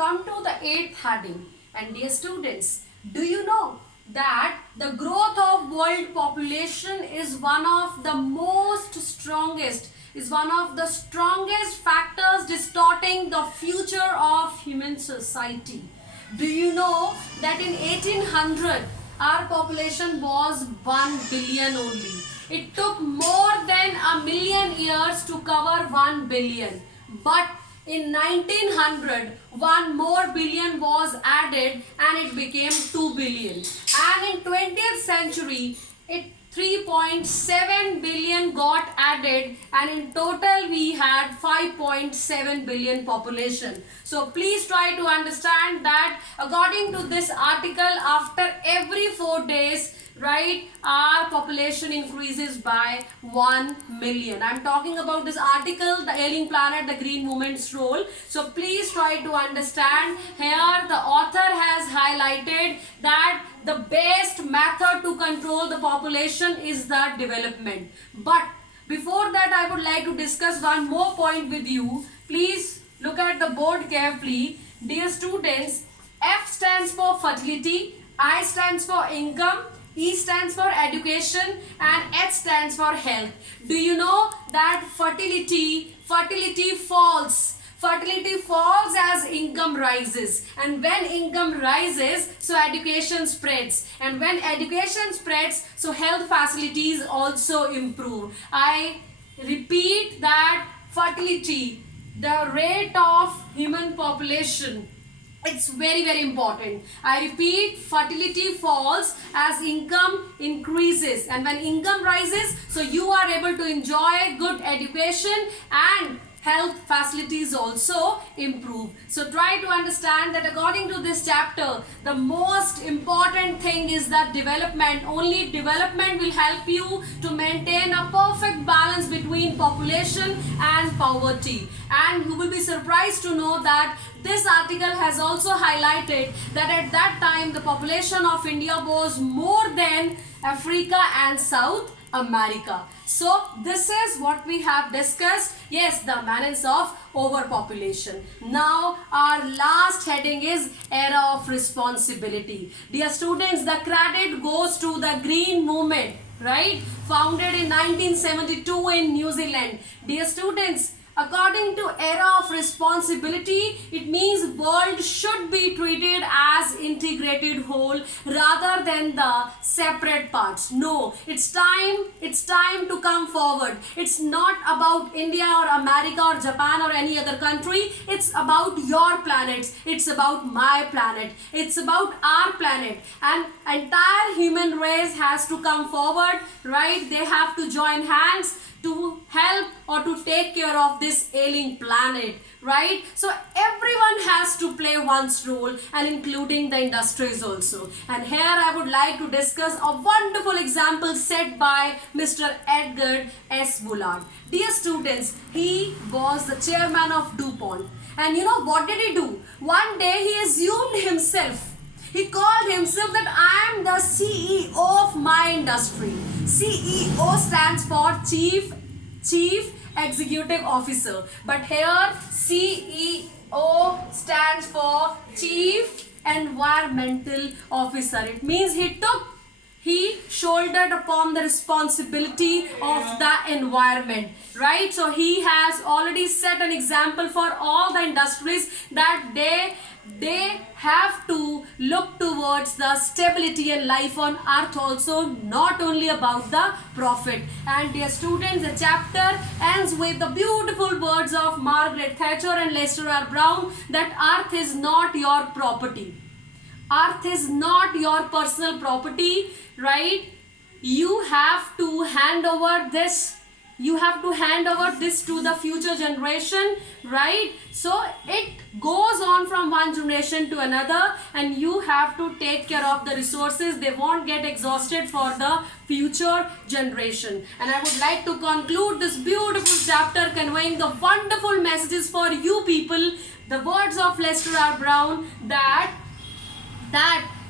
come to the 8th heading. And dear students, do you know that the growth of world population is one of the strongest factors distorting the future of human society. Do you know that in 1800 our population was 1 billion only. It took more than a million years to cover 1 billion. But in 1900, 1 more billion was added and it became 2 billion. And in 20th century, 3.7 billion got added, and in total we had 5.7 billion population. So please try to understand that according to this article, after every 4 days, right, our population increases by 1 million. I'm talking about this article, the Ailing planet, the green movement's role. So please try to understand. Here the author has highlighted that the best method to control the population is the development. But before that, I would like to discuss one more point with you. Please look at the board carefully. Dear students, F stands for fertility, I stands for income, E stands for education, and H stands for health. Do you know that fertility falls? Fertility falls as income rises, and when income rises, so education spreads, and when education spreads, so health facilities also improve. I repeat that fertility, the rate of human population, it's very, very important. I repeat, fertility falls as income increases, and when income rises, so you are able to enjoy good education and health facilities also improve. So try to understand that according to this chapter, the most important thing is that development. Only development will help you to maintain a perfect balance between population and poverty. And you will be surprised to know that this article has also highlighted that at that time the population of India was more than Africa and South America. So this is what we have discussed. Yes, the menace of overpopulation. Now our last heading is era of responsibility. Dear students, the credit goes to the green movement, right? Founded in 1972 in New Zealand. Dear students, according to era of responsibility, it means world should be treated as integrated whole rather than the separate parts. No, it's time to come forward. It's not about India or America or Japan or any other country. It's about your planets. It's about my planet. It's about our planet. And entire human race has to come forward, right? They have to join hands to help or to take care of this ailing planet, right? So everyone has to play one's role, and including the industries also. And here I would like to discuss a wonderful example set by Mr. Edgar S. Bullard. Dear students, he was the chairman of DuPont. And you know what did he do? One day he assumed himself. He called himself that I am the CEO of my industry. CEO stands for Chief Executive Officer. But here CEO stands for Chief Environmental Officer. It means he shouldered upon the responsibility of the environment, right? So he has already set an example for all the industries that they have to look towards the stability and life on earth also, not only about the profit. And dear students, the chapter ends with the beautiful words of Margaret Thatcher and Lester R. Brown that earth is not your property. Earth is not your personal property, right? You have to hand over this. You have to hand over this to the future generation, right? So it goes on from one generation to another, and you have to take care of the resources. They won't get exhausted for the future generation. And I would like to conclude this beautiful chapter conveying the wonderful messages for you people. The words of Lester R. Brown that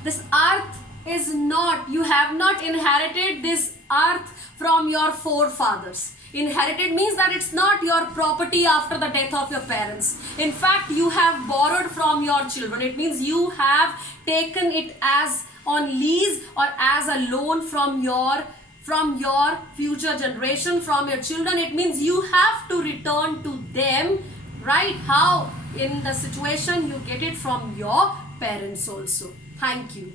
this earth is not, you have not inherited this earth from your forefathers. Inherited means that it's not your property after the death of your parents. In fact, you have borrowed from your children. It means you have taken it as on lease or as a loan from your future generation, from your children. It means you have to return to them, right? How? In the situation you get it from your parents also. Thank you.